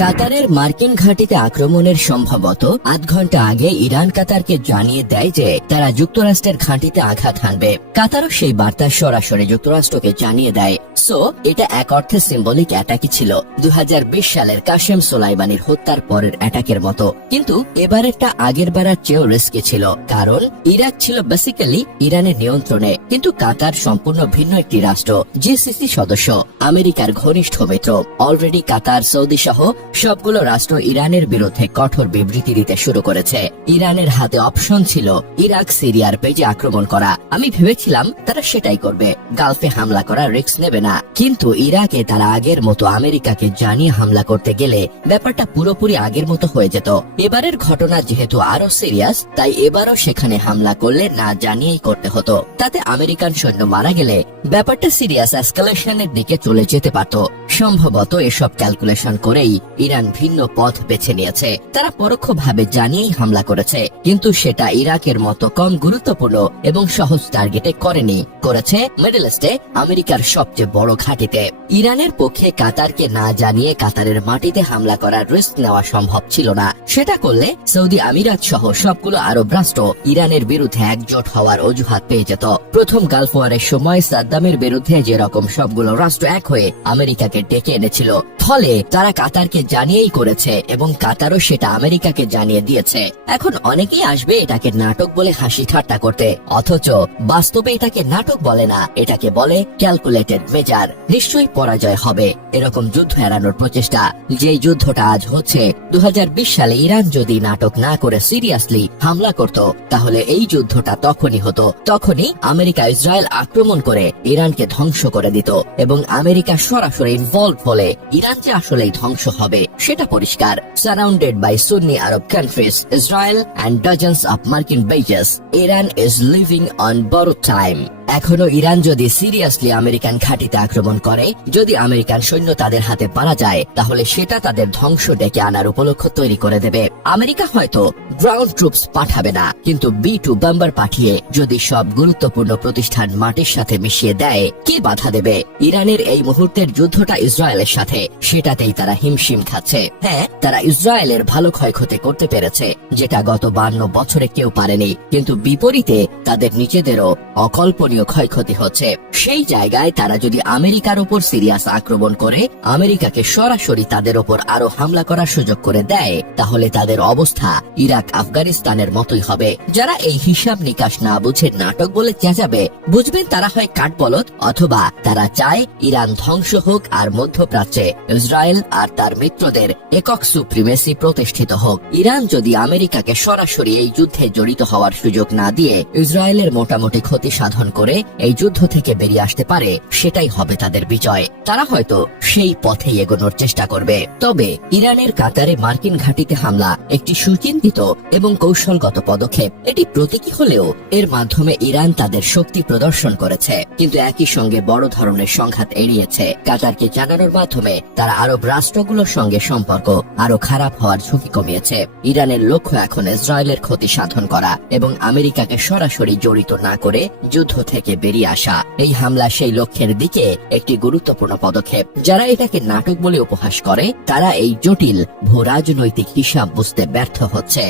কাতারের মার্কিন ঘাঁটিতে আক্রমণের সম্ভবত আধ ঘন্টা আগে ইরান কাতারকে জানিয়ে দেয় যে তারা যুক্তরাষ্ট্রের ঘাঁটিতে আঘাত হানবে। কাতারও সেই বার্তা সরাসরি যুক্তরাষ্ট্রকে জানিয়ে দেয়। সো এটা এক অর্থে সিম্বলিক অ্যাটাকই ছিল, 2020 সালের কাশেম সোলাইমানির হত্যার পরের অ্যাটাকের মতো। কিন্তু এবারেরটা আগের বারের চেয়েও রিস্কি ছিল, কারণ ইরাক ছিল বেসিক্যালি ইরানের নিয়ন্ত্রণে, কিন্তু কাতার সম্পূর্ণ ভিন্ন একটি রাষ্ট্র, জিসিসি সদস্য, আমেরিকার ঘনিষ্ঠ মিত্র। অলরেডি কাতার, সৌদি সহ সবগুলো রাষ্ট্র ইরানের বিরুদ্ধে কঠোর বিবৃতি দিতে শুরু করেছে। ইরানের হাতে অপশন ছিল ইরাক সিরিয়ার পেজে আক্রমণ করা। আমি ভেবেছিলাম তারা সেটাই করবে, গালফে হামলা করার রিস্ক নেবে না। কিন্তু ইরাকে তারা আগের মতো আমেরিকাকে জানিয়ে হামলা করতে গেলে ব্যাপারটা পুরোপুরি আগের মতো হয়ে যেত। এবারের ঘটনা যেহেতু আরো সিরিয়াস, তাই এবারও সেখানে হামলা করলে না জানিয়েই করতে হতো। তাতে আমেরিকান সৈন্য মারা গেলে ব্যাপারটা সিরিয়াস এসকালেশনের দিকে চলে যেতে পারত। সম্ভবত এসব ক্যালকুলেশন করেই ইরান ভিন্ন পথ বেছে নিয়েছে। তারা পরোক্ষভাবে জানিয়েই হামলা করেছে, কিন্তু সেটা ইরাকের মতো কম গুরুত্বপূর্ণ এবং সহজ টার্গেটে করেনি, করেছে মিডল ইস্টে আমেরিকার সবচেয়ে বড় ঘাঁটিতে। ইরানের পক্ষে কাতারকে না জানিয়ে কাতারের মাটিতে হামলা করার রিস্ক নেওয়া সম্ভব ছিল না। সেটা করলে সৌদি আমিরাত সহ সবগুলো আরব রাষ্ট্র ইরানের বিরুদ্ধে একজোট হওয়ার অজুহাত পেয়ে যেত। প্রথম গালফ ওয়ারের সময় সাদ্দামের বিরুদ্ধে যেরকম সবগুলো রাষ্ট্র এক হয়ে আমেরিকাকে ডেকে এনেছিল, ফলে তারা কাতারকে জানিয়েই করেছে এবং কাতারও সেটা আমেরিকাকে জানিয়ে দিয়েছে। এখন অনেকেই আসবে এটাকে নাটক বলে হাসি ঠাট্টা করতে, অথচ বাস্তবে এটাকে নাটক বলে না, এটাকে বলে ক্যালকুলেটেড মেজার। নিশ্চয়ই পরাজয় হবে এরকম যুদ্ধ এড়ানোর প্রচেষ্টা। যে যুদ্ধটা আজ হচ্ছে, 2020 সালে ইরান যদি নাটক না করে সিরিয়াসলি হামলা করত, তাহলে এই যুদ্ধটা তখনই হতো। তখনই আমেরিকা ইসরায়েল আক্রমণ করে ইরানকে ধ্বংস করে দিত এবং আমেরিকা সরাসরি ইনভলভ হলে ইরান যে আসলেই ধ্বংস হবে সেটা পরিষ্কার। Surrounded by Sunni Arab countries, Israel and dozens of মার্কিন bases, Iran is living on borrowed time. এখনো ইরান যদি সিরিয়াসলি আমেরিকান ঘাঁটিতে আক্রমণ করে, যদি আমেরিকান সৈন্য তাদের হাতে মারা যায়, তাহলে সেটা তাদের ধ্বংস ডেকে আনার উপলক্ষ তৈরি করে দেবে। আমেরিকা হয়তো গ্রাউন্ড ট্রুপস পাঠাবে না, কিন্তু B-2 বোম্বার পাঠিয়ে যদি সব গুরুত্বপূর্ণ প্রতিষ্ঠান মাটির সাথে মিশিয়ে দেয়, কে বাধা দেবে? ইরানের এই মুহূর্তের যুদ্ধটা ইসরায়েলের সাথে, সেটাতেই তারা হিমশিম খাচ্ছে। হ্যাঁ, তারা ইসরায়েলের ভালো ক্ষয়ক্ষতি করতে পেরেছে, যেটা গত 52 বছরে কেউ পারেনি, কিন্তু বিপরীতে তাদের নিজেদেরও অকল্পনীয় ক্ষয়ক্ষতি হচ্ছে। সেই জায়গায় তারা যদি আমেরিকার উপর সিরিয়াস আক্রমণ করে, আমেরিকাকে সরাসরি তাদের উপর আরো হামলা করার সুযোগ করে দেয়, তাহলে তাদের অবস্থা ইরাক আফগানিস্তানের মতোই হবে। যারা এই হিসাব নিকাশ না বুঝে নাটক বলে চেঁচাবে, বুঝবেন তারা হয় কাঠবলদ, অথবা তারা চায় ইরান ধ্বংস হোক আর মধ্যপ্রাচ্যে ইসরায়েল আর তার মিত্রদের একক সুপ্রিমেসি প্রতিষ্ঠিত হোক। ইরান যদি আমেরিকাকে সরাসরি এই যুদ্ধে জড়িত হওয়ার সুযোগ না দিয়ে ইসরায়েলের মোটামুটি ক্ষতি সাধন করে এই যুদ্ধ থেকে বেরিয়ে আসতে পারে, সেটাই হবে তাদের বিজয়। তারা হয়তো সেই পথে এগোনোর চেষ্টা করবে। তবে ইরানের কাতারে মার্কিন ঘাঁটিতে হামলা একটি সুচিন্তিত এবং কৌশলগত পদক্ষেপ। এটি প্রতীকী হলেও এর মাধ্যমে ইরান তাদের শক্তি প্রদর্শন করেছে, কিন্তু একই সঙ্গে বড় ধরনের সংঘাত এড়িয়েছে। কাতারকে জানানোর মাধ্যমে তারা আরব রাষ্ট্রগুলোর সঙ্গে সম্পর্ক আরো খারাপ হওয়ার ঝুঁকি কমিয়েছে। ইরানের লক্ষ্য এখন ইসরায়েলের ক্ষতি সাধন করা এবং আমেরিকাকে সরাসরি জড়িত না করে যুদ্ধ থেকে বেরিয়ে আসা। এই হামলা সেই লক্ষ্যের দিকে একটি গুরুত্বপূর্ণ পদক্ষেপ। যারা এটাকে নাটক বলে উপহাস করে, তারা এই জটিল ভূ রাজনৈতিক হিসাব বুঝতে ব্যর্থ হচ্ছে।